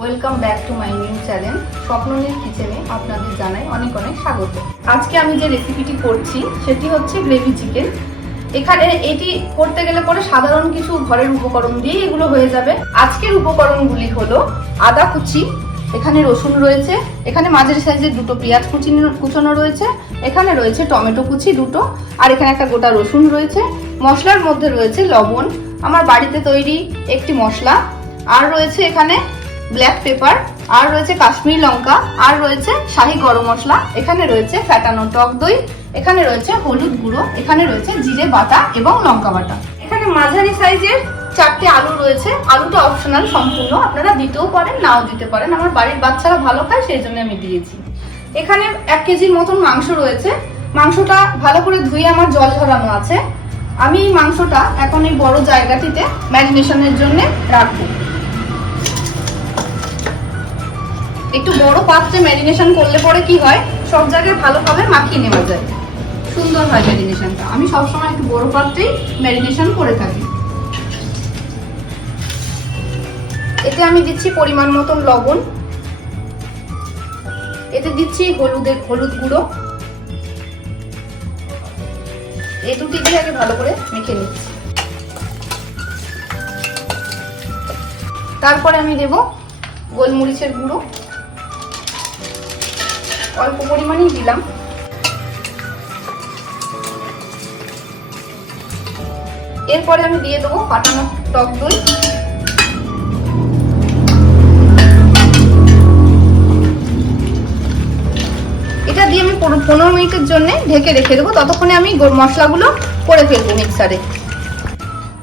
Welcome back to my new channel Swapnanil কিচেনে আপনাদের জানাই অনেক অনেক স্বাগত। আজকে আমি যে রেসিপিটি করছি সেটি হচ্ছে গ্রেভি চিকেন। এখানে এটি করতে গেলে পরে সাধারণ কিছু ঘরের উপকরণ দিয়ে এগুলো হয়ে যাবে। আজকের উপকরণগুলি হলো আদা কুচি, এখানে রসুন রয়েছে, এখানে মাঝারি সাইজের দুটো পেঁয়াজ কুচানো রয়েছে, এখানে রয়েছে টমেটো কুচি দুটো, আর এখানে একটা গোটা রসুন রয়েছে। মশলার মধ্যে রয়েছে লবণ, আমার বাড়িতে তৈরি একটি মশলা, আর রয়েছে এখানে ব্ল্যাক পেপার, আর রয়েছে কাশ্মীরি লঙ্কা, আর রয়েছে শাহি গরম মশলা, এখানে রয়েছে ফ্যাটানো টক দই, এখানে রয়েছে হলুদ গুঁড়ো, এখানে রয়েছে জিরে বাটা এবং লঙ্কা বাটা। এখানে মাঝারি সাইজের 4টে আলু রয়েছে। আলুটা অপশনাল সম্পূর্ণ, আপনারা দিতেও পারেন নাও দিতে পারেন। আমার বাড়ির বাচ্চারা ভালো খায় সেই জন্য আমি দিয়েছি। এখানে 1 কেজির মতন মাংস রয়েছে। মাংসটা ভালো করে ধুয়ে আমার জল ঝরানো আছে। আমি এই মাংসটা এখন এই বড় জায়গাটিতে ম্যারিনেশনের জন্য রাখবো। একটু বড় পাত্রে ম্যারিনেশন করলে পরে কি হয়, সব জায়গায় ভালোভাবে মাখিয়ে নেওয়া যায়, সুন্দর হয় ম্যারিনেশনটা। আমি সবসময় একটু বড় পাত্রেই ম্যারিনেশন করে থাকি। এতে আমি দিচ্ছি পরিমাণ মতন লবণ, এতে দিচ্ছি হলুদ গুঁড়ো। এই দুটি দিয়ে আগে ভালো করে মেখে নিচ্ছি। তারপরে আমি দেব গোলমরিচের গুঁড়ো, অল্প পরিমাণেই দিলাম। এরপরে আমি দিয়ে দেবো ফাটানো টক দই। এটা দিয়ে আমি 15 মিনিটের জন্য ঢেকে রেখে দেবো। ততক্ষণে আমি মশলাগুলো করে ফেলবো মিক্সারে।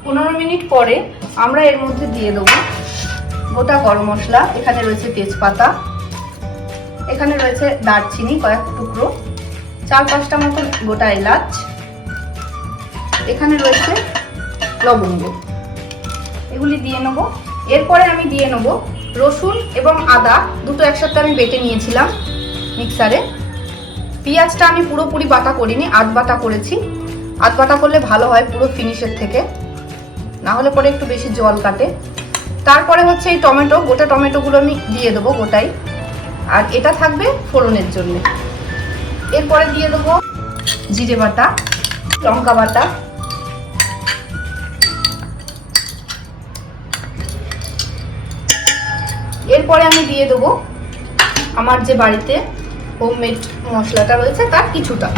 15 মিনিট পরে আমরা এর মধ্যে দিয়ে দেবো গোটা গরম মশলা। এখানে রয়েছে তেজপাতা, এখানে রয়েছে দারচিনি কয়েক টুকরো, 4-5টা মতো গোটা এলাচ, এখানে রয়েছে লবঙ্গ, এগুলি দিয়ে নেবো। এরপরে আমি দিয়ে নেবো রসুন এবং আদা দুটো একসাথে আমি বেটে নিয়েছিলাম মিক্সারে। পেঁয়াজটা আমি পুরোপুরি বাটা করিনি, আধ বাটা করেছি। আধ বাটা করলে ভালো হয় পুরো ফিনিশের থেকে, না হলে পরে একটু বেশি জল কাটে। তারপরে হচ্ছে এই টমেটো, গোটা টমেটোগুলো আমি দিয়ে দেবো গোটাই, আর এটা থাকবে ফোড়নের জন্য। এরপরে দিয়ে দেবো জিরে বাটা, লঙ্কা বাটা, এরপরে আমি দিয়ে দেবো আমার যে বাড়িতে হোমমেড মশলাটা রয়েছে তার কিছুটা।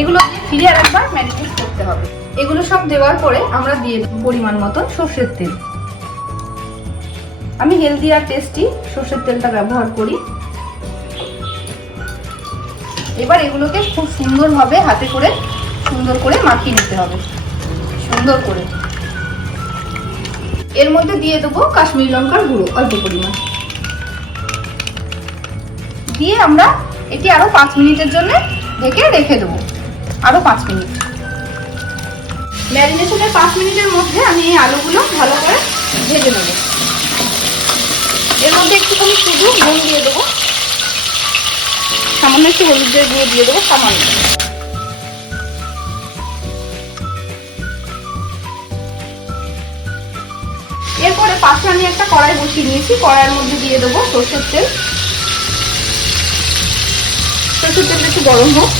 এগুলো ফিরে আর একবার ম্যারিনেট করতে হবে। এগুলো সব দেওয়ার পরে আমরা দিয়ে দেবো পরিমাণ মতো সর্ষের তেল। আমি হেলদি আর টেস্টি সর্ষের তেলটা ব্যবহার করি। এবার এগুলোকে খুব সুন্দরভাবে হাতে করে সুন্দর করে মাখিয়ে নিতে হবে, সুন্দর করে। এর মধ্যে দিয়ে দেবো কাশ্মীরি লঙ্কার গুঁড়ো অল্প পরিমাণ দিয়ে আমরা এটি আরো 5 মিনিটের জন্য ঢেকে রেখে দেবো। আরো 5 মিনিট ম্যারিনেশনের 5 মিনিটের মধ্যে আমি এই আলুগুলো ভালো করে ভেজে নেব। এর মধ্যে একটুখানি শুধু নুন দিয়ে দেবো, সামান্য একটু হলুদের গুঁড়ো দিয়ে দেবো সামান্য। এরপরে পাশে আমি একটা কড়াই বসিয়ে নিয়েছি, কড়াইয়ের মধ্যে দিয়ে দেবো সর্ষের তেল। সর্ষের তেলটা একটু গরম হোক।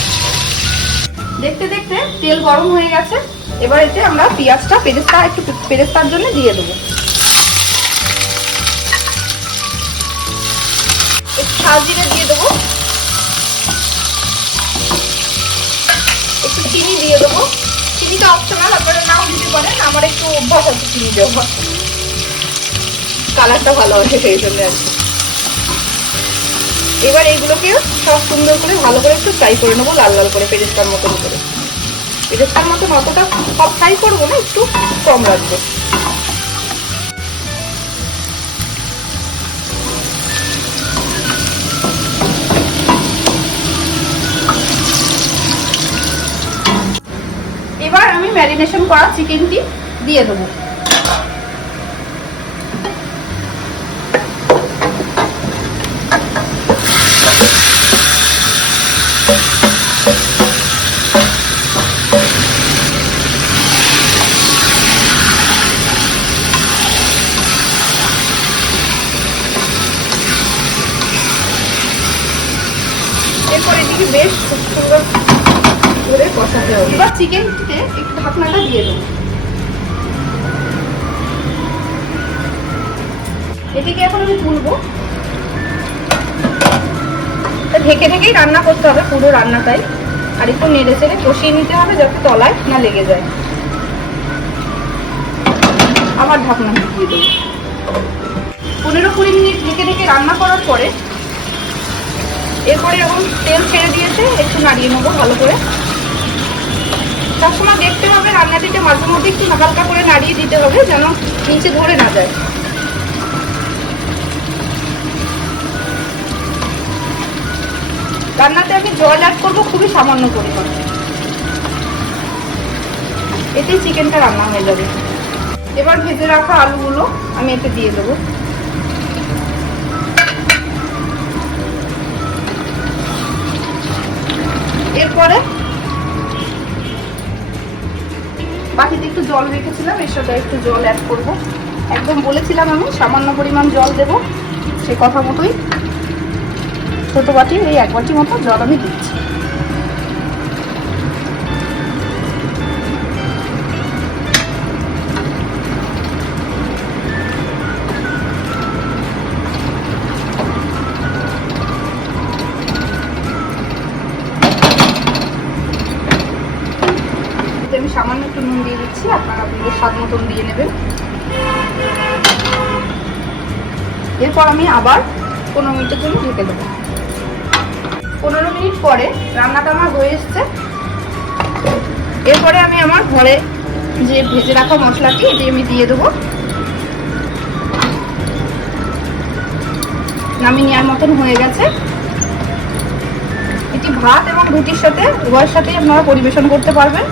দেখতে দেখতে তেল গরম হয়ে গেছে। এবার এতে আমরা পেঁয়াজটা পেরেস্তার জন্য দিয়ে দেবো। একটু শাল জিরে দিয়ে দেবো, একটু চিনি দিয়ে দেবো। চিনিটা অপশনাল, আপনারা নাও দিতে পারেন, আমার একটু অভ্যাস আছে চিনি দেবো, কালারটা ভালো আছে সেই জন্য আর কি। এবার এইগুলোকে সব সুন্দর করে ভালো করে একটু ফ্রাই করে নেবো, লাল লাল করে পেরেস্তার মতন করে। পেরেস্তার মতন অতটা সব ফ্রাই করবো না, একটু কম রাখবো। এবার আমি ম্যারিনেশন করা চিকেনটি দিয়ে দেবো। এটিকে বেশ খুব সুন্দর করে কষাতে হবে। এবার চিকেনটিতে একটু ঢাকনাটা দিয়ে দেবো। এটিকে এখন আমি তুলবো। ঢেকে ঢেকেই রান্না করতে হবে পুরো রান্নাটাই, আর একটু নেড়ে চেড়ে কষিয়ে নিতে হবে যাতে তলায় না লেগে যায়। আবার ঢাকনা দিয়ে দেবো। 15-20 মিনিট ঢেকে ঢেকে রান্না করার পরে এরপরে এখন তেল ছেড়ে দিয়েছে, একটু নাড়িয়ে নেবো ভালো করে। সবসময় দেখতে হবে রান্নাটিতে মাঝে মধ্যে একটু হালকা করে নাড়িয়ে দিতে হবে যেন নিচে ধরে না যায়। রান্নাতে আমি জল অ্যাড করবো খুবই সামান্য পরিমাণ, এতেই চিকেনটা রান্না হয়ে যাবে। এবার ভেজে রাখা আলুগুলো আমি এতে দিয়ে দেবো। এরপরে বাকিতে একটু জল রেখেছিলাম, এর সাথে একটু জল অ্যাড করবো। একদম বলেছিলাম আমি সামান্য পরিমাণ জল দেব, সে কথা মতোই ছোট বাটি এই 1 বাটি মতো জল আমি দিচ্ছি। আমি সামান্য একটু নুন দিয়ে দিচ্ছি, আপনারা আপনাদের স্বাদ মতন দিয়ে নেবেন। এরপর আমি আবার 15 মিনিটের জন্য ঢেকে দেবো। 15 মিনিট পরে রান্নাটা আমার হয়ে এসছে। এরপরে আমি আমার ঘরে যে ভেজে রাখা মশলাটি এটি আমি দিয়ে দেবো। নামিয়ে নেওয়ার মতন হয়ে গেছে। এটি ভাত এবং রুটির সাথে উভয়ের সাথেই আপনারা পরিবেশন করতে পারবেন।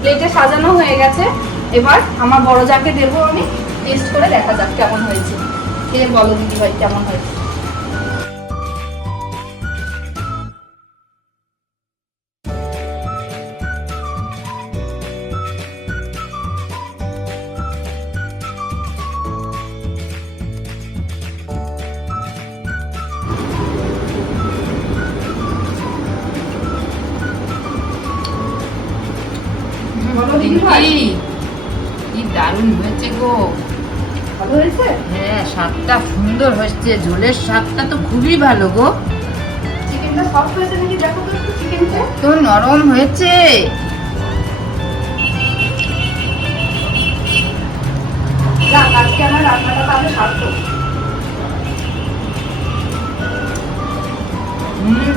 প্লেটে সাজানো হয়ে গেছে। এবার আমার বড় জাকে দেবো, আমি টেস্ট করে দেখা যাক কেমন হয়েছে। খেয়ে বলো দিদি ভাই কেমন হয়েছে। কি দারুণ হয়েছে গো। ভালো হয়েছে? হ্যাঁ, স্বাদটা সুন্দর হয়েছে, ঝোলের স্বাদটা তো খুবই ভালো গো। চিকেনটা সফট হয়েছে নাকি দেখো তো একটু চিকেনটা। তো নরম হয়েছে। যাক, আজকে আমার রান্নাটা তাহলে সার্থক।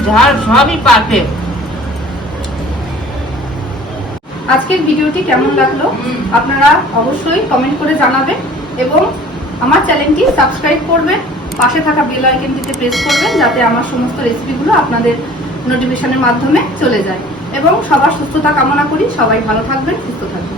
ঝাল সবই পারফেক্ট। আজকের ভিডিওটি কেমন লাগলো আপনারা অবশ্যই কমেন্ট করে জানাবেন এবং আমার চ্যানেলটি সাবস্ক্রাইব করবেন। পাশে থাকা বেল আইকনটিতে প্রেস করবেন যাতে আমার সমস্ত রেসিপিগুলো আপনাদের নোটিফিকেশনের মাধ্যমে চলে যায়। এবং সবার সুস্থতা কামনা করি। সবাই ভালো থাকবেন, সুস্থ থাকবেন।